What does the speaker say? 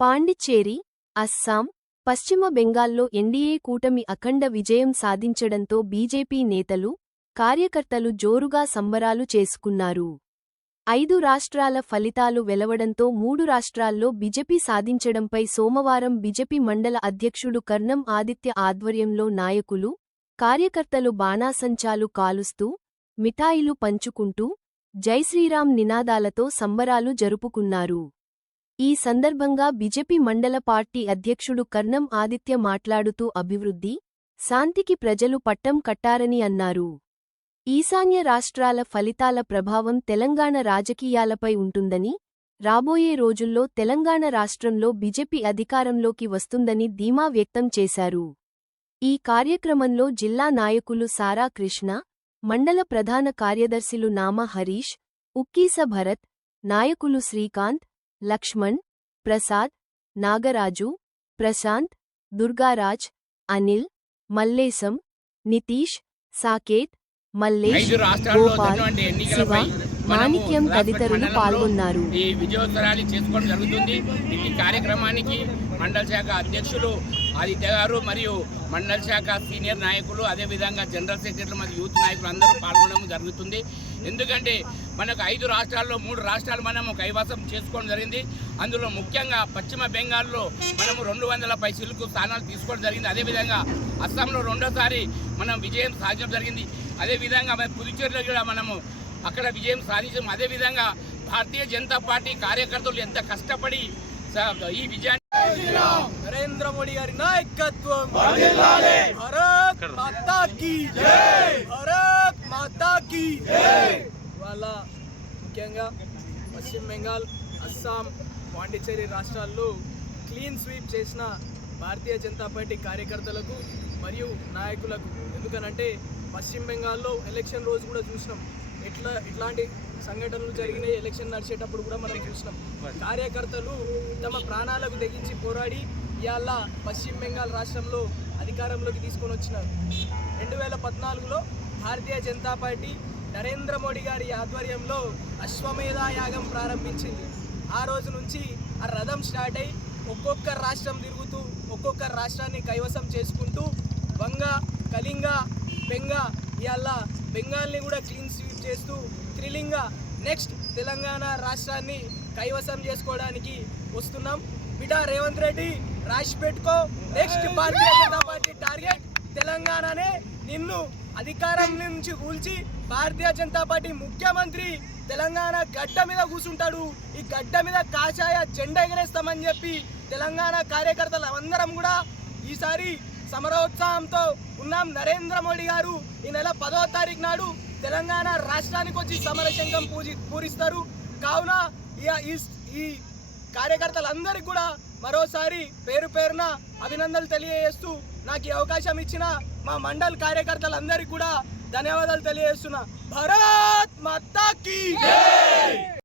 పాండిచ్చేరి, అస్సాం, పశ్చిమ బెంగాల్లో ఎన్డీఏ కూటమి అఖండ విజయం సాధించడంతో బీజేపీ నేతలు, కార్యకర్తలు జోరుగా సంబరాలు చేసుకున్నారు. 5 రాష్ట్రాల ఫలితాలు వెలువడంతో 3 రాష్ట్రాల్లో బీజేపీ సాధించడంపై సోమవారం బీజేపీ మండల అధ్యక్షుడు కర్ణం ఆదిత్య ఆధ్వర్యంలో నాయకులు, కార్యకర్తలు బాణాసంచాలు కాలుస్తూ, మిఠాయిలు పంచుకుంటూ, జైశ్రీరామ్ నినాదాలతో సంబరాలు జరుపుకున్నారు. ఈ సందర్భంగా బీజేపీ మండల పార్టీ అధ్యక్షుడు కర్ణం ఆదిత్య మాట్లాడుతూ అభివృద్ధి, శాంతికి ప్రజలు పట్టం కట్టారని అన్నారు. ఈశాన్య రాష్ట్రాల ఫలితాల ప్రభావం తెలంగాణ రాజకీయాలపై ఉంటుందని, రాబోయే రోజుల్లో తెలంగాణ రాష్ట్రంలో బీజేపీ అధికారంలోకి వస్తుందని ధీమా వ్యక్తం చేశారు. ఈ కార్యక్రమంలో జిల్లా నాయకులు సారా కృష్ణ, మండల ప్రధాన కార్యదర్శులు నామ హరీష్, ఉక్కీస భరత్, నాయకులు శ్రీకాంత్, లక్ష్మణ్, ప్రసాద్, నాగరాజు, ప్రశాంత్, దుర్గారాజ్, అనిల్, మల్లేశం, నితీష్, సాకేత్, మల్లేష్, గోపాల్, శివ, మాణిక్యం తదితరులు పాల్గొన్నారు. ఈ విజయోత్సవాలు చేసుకోవడం జరుగుతుంది. ఈ కార్యక్రమానికి మండల శాఖ అధ్యక్షులు ఆదిత్య గారు మరియు మండల శాఖ సీనియర్ నాయకులు, అదేవిధంగా జనరల్ సెక్రటరీలు మరియు యూత్ నాయకులు అందరూ పాల్గొనడం జరుగుతుంది. ఎందుకంటే మనకు 5 రాష్ట్రాల్లో 3 రాష్ట్రాలు మనము కైవసం చేసుకోవడం జరిగింది. అందులో ముఖ్యంగా పశ్చిమ బెంగాల్లో మనము 200 పైసలకు స్థానాలు తీసుకోవడం జరిగింది. అదేవిధంగా అస్సాంలో రెండోసారి మనం విజయం సాధించడం జరిగింది. అదేవిధంగా మన పుదుచ్చేరిలో కూడా మనము అక్కడ విజయం సాధించాం. అదేవిధంగా భారతీయ జనతా పార్టీ కార్యకర్తలు ఎంత కష్టపడి ఈ విజయాన్ని నరేంద్ర మోడీ గారి నాయకత్వం, భారత్ మాతా కీ జై, భారత్ మాతా కీ జై. ఇవాళ ముఖ్యంగా పశ్చిమ బెంగాల్, అస్సాం, పాండిచ్చేరి రాష్ట్రాల్లో క్లీన్ స్వీప్ చేసిన భారతీయ జనతా పార్టీ కార్యకర్తలకు మరియు నాయకులకు. ఎందుకనంటే పశ్చిమ బెంగాల్లో ఎలక్షన్ రోజు కూడా చూసినాం ఇట్లాంటి సంఘటనలు జరిగినాయి. ఎలక్షన్ నడిచేటప్పుడు కూడా మనం చూసినాం. కార్యకర్తలు తమ ప్రాణాలకు తెగించి పోరాడి ఇవాళ పశ్చిమ బెంగాల్ రాష్ట్రంలో అధికారంలోకి తీసుకొని వచ్చినారు. 2014లో భారతీయ జనతా పార్టీ నరేంద్ర మోడీ గారి ఆధ్వర్యంలో అశ్వమేధ యాగం ప్రారంభించింది. ఆ రోజు నుంచి ఆ రథం స్టార్ట్ అయ్యి ఒక్కొక్క రాష్ట్రం తిరుగుతూ ఒక్కొక్క రాష్ట్రాన్ని కైవసం చేసుకుంటూ వంగ, కళింగ, బెంగ, ఇవాళ బెంగాల్ని కూడా క్లీన్ స్వీప్ చేస్తూ త్రిలింగా నెక్స్ట్ తెలంగాణ రాష్ట్రాన్ని కైవసం చేసుకోవడానికి వస్తున్నాం. బిడ్డ రేవంత్ రెడ్డి రాసి పెట్టుకో, next Bharatiya Janata party target తెలంగాణనే. నిన్ను అధికారం నుంచి కూల్చి భారతీయ జనతా పార్టీ ముఖ్యమంత్రి తెలంగాణ గడ్డ మీద కూర్చుంటాడు. ఈ గడ్డ మీద కాషాయ జెండా ఎగరేస్తామని చెప్పి తెలంగాణ కార్యకర్తలు అందరం కూడా ఈసారి సమరోత్సాహంతో ఉన్నాం. నరేంద్ర మోడీ గారు ఈ నెల 10వ తారీఖు నాడు తెలంగాణ రాష్ట్రానికి వచ్చి సమరశంఖం పూరిస్తారు. కావున ఈ కార్యకర్తలందరికీ కూడా మరోసారి పేరు పేరున అభినందనలు తెలియజేస్తూ నాకు ఈ అవకాశం ఇచ్చిన మా మండల్ కార్యకర్తలందరికీ కూడా ధన్యవాదాలు తెలియజేస్తున్నా. భారత్ మాతా కీ జై.